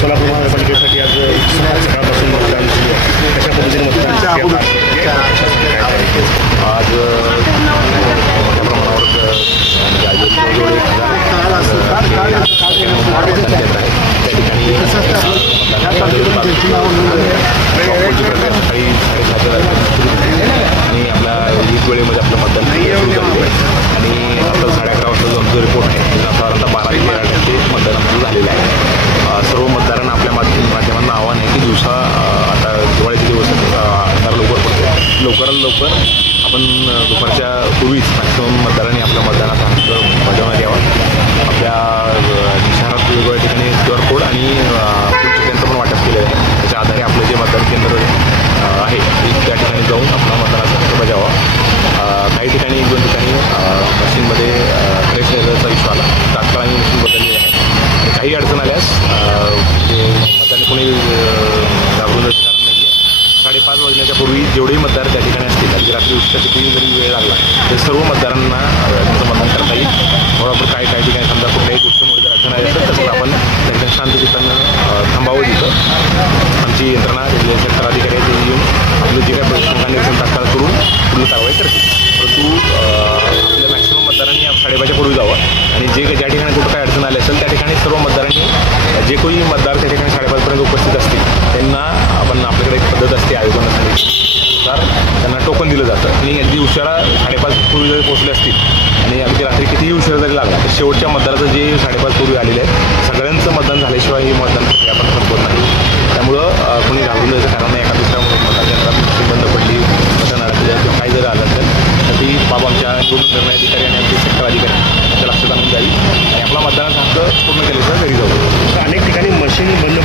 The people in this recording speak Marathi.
सोलापूर महानगरपालिकेसाठी आज सकाळपासून मतदान सुरू आहे. कशा पद्धतीने मतदान आज आणि आपल्या वीज वेळेमध्ये आपलं मतदान सुरू झालं आहे. आणि आता 11:30 वाजता जो आमचा रिपोर्ट आहे साधारणतः 12 मतदान आमचं झालेलं आहे. सर्व मतदारांना आपल्या माध्यमांना आव्हान आहे की दिवसा आता दिवाळीचे दिवस अंधार लवकर पडतो, लवकरात लवकर आपण दुपारच्या पूर्वीच मॅक्सिमम मतदारांनी आपल्या मतदानाचा हक्क बजावण्यात यावा. आपल्या शहरात वेगवेगळ्या ठिकाणी QR कोड आणि त्यांचं पण वाटप केलेलं आहे. त्याच्या आधारे आपलं जे मतदान केंद्र आहे त्या ठिकाणी जाऊन आपला मतदानाचा हक्क बजावा. काही ठिकाणी 1-2 ठिकाणी मशीनमध्ये फ्रेश लेवलचा इश्यू आला, तात्काळ आम्ही मशीन बदलली आहे. काही अडचण आल्यास ते मतदान कोणी घाबरून जायचं कारण नाही आहे. 5:30 वाजण्याच्या पूर्वी जेवढेही मतदार त्या ठिकाणी असतील, आणि रात्री उशिरा कितीही जरी वेळ लागला तर सर्व मतदारांना त्यांचं मतदान करता येईल. बरोबर काही ठिकाणी समजा कुठल्याही गोष्टीमुळे जर अडचण आली असेल तर आपण त्या ठिकाणी शांतचित्तानं थांबावं. तिथं आमची यंत्रणा सेक्टर अधिकारी आहे, ते येऊन आपलं जे काही प्रश्न असेल तात्काळ करून पुढील कारवाई करतील. परंतु आपल्या मॅक्सिमम मतदारांनी 5:30च्या पूर्वी जावं. आणि ज्या ठिकाणी कुठं काही अडचण आली असेल त्या ठिकाणी सर्व मतदारांनी जे कोणी मतदार त्या ठिकाणी 5:30पर्यंत उपस्थित असतील त्यांना आपण आपल्याकडे एक पद्धत असते आयोगानं सांगितली तर त्यांना टोकन दिलं जातं. आणि अगदी उशिरा 5:30 पूर्वी जरी पोहोचले असतील आणि अगदी रात्री कितीही उशिरा जरी लागला तर शेवटच्या मतदाराचं जे 5:30 पूर्वी आलेले आहे सगळ्यांचं मतदान झाल्याशिवाय ही मतदान प्रक्रिया आपण संपवत नाही. त्यामुळं कोणी घाबरून जायचं कारण नाही. एका दुसऱ्या मतदान केंद्रात बंद पडली, मतदान अडकलं किंवा काही जरी आलं असेल तर ती बाब आमच्या निवडणूक निर्णय अधिकारी आणि आमचे सेक्टर अधिकारी यांच्या लक्षात आणून द्यावी आणि आपला मतदानाचा हक्क पूर्ण केल्याशिवाय घरी जाऊ. अनेक ठिकाणी मशीन बंद